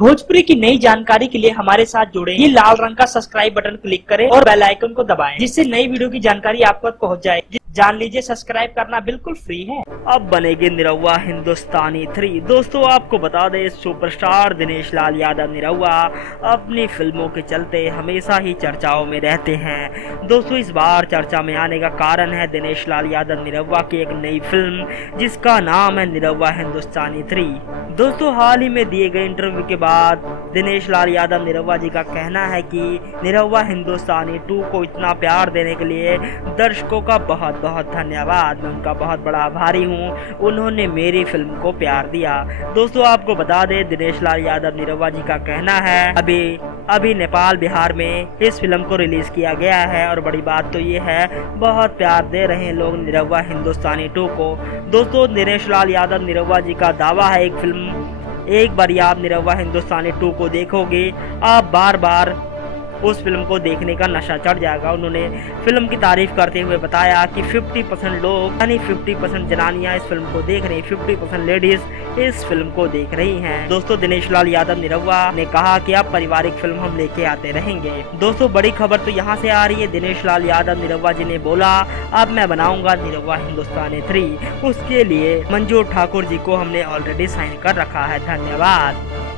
भोजपुरी की नई जानकारी के लिए हमारे साथ जुड़े। ये लाल रंग का सब्सक्राइब बटन क्लिक करें और बेल आइकन को दबाएं, जिससे नई वीडियो की जानकारी आप तक पहुंच जाए। जान लीजिए, सब्सक्राइब करना बिल्कुल फ्री है। अब बनेगी निरहुआ हिंदुस्तानी 3। दोस्तों आपको बता दें, सुपरस्टार दिनेश लाल यादव निरहुआ अपनी फिल्मों के चलते हमेशा ही चर्चाओं में रहते हैं। दोस्तों इस बार चर्चा में आने का कारण है दिनेश लाल यादव निरहुआ की एक नई फिल्म, जिसका नाम है निरहुआ हिंदुस्तानी 3। दोस्तों हाल ही में दिए गए इंटरव्यू के बाद दिनेश लाल यादव निरहुआ जी का कहना है कि निरहुआ हिंदुस्तानी 2 को इतना प्यार देने के लिए दर्शकों का बहुत बहुत धन्यवाद। मैं उनका बहुत बड़ा आभारी हूँ, उन्होंने मेरी फिल्म को प्यार दिया। दोस्तों आपको बता दें, दिनेश लाल यादव निरहुआ जी का कहना है अभी नेपाल बिहार में इस फिल्म को रिलीज किया गया है और बड़ी बात तो ये है, बहुत प्यार दे रहे हैं लोग निरहुआ हिंदुस्तानी 2 को। दोस्तों दिनेश लाल यादव निरहुआ जी का दावा है, एक बार आप निरहुआ हिंदुस्तानी 2 को देखोगे, आप बार बार उस फिल्म को देखने का नशा चढ़ जाएगा। उन्होंने फिल्म की तारीफ करते हुए बताया कि 50% लोग यानी 50% जनानियां इस फिल्म को देख रही, 50% लेडीज इस फिल्म को देख रही हैं। दोस्तों दिनेश लाल यादव निरहुआ ने कहा कि अब पारिवारिक फिल्म हम लेके आते रहेंगे। दोस्तों बड़ी खबर तो यहाँ से आ रही है, दिनेश लाल यादव निरहुआ जी ने बोला अब मैं बनाऊंगा निरहुआ हिंदुस्तानी 3। उसके लिए मंजू ठाकुर जी को हमने ऑलरेडी साइन कर रखा है। धन्यवाद।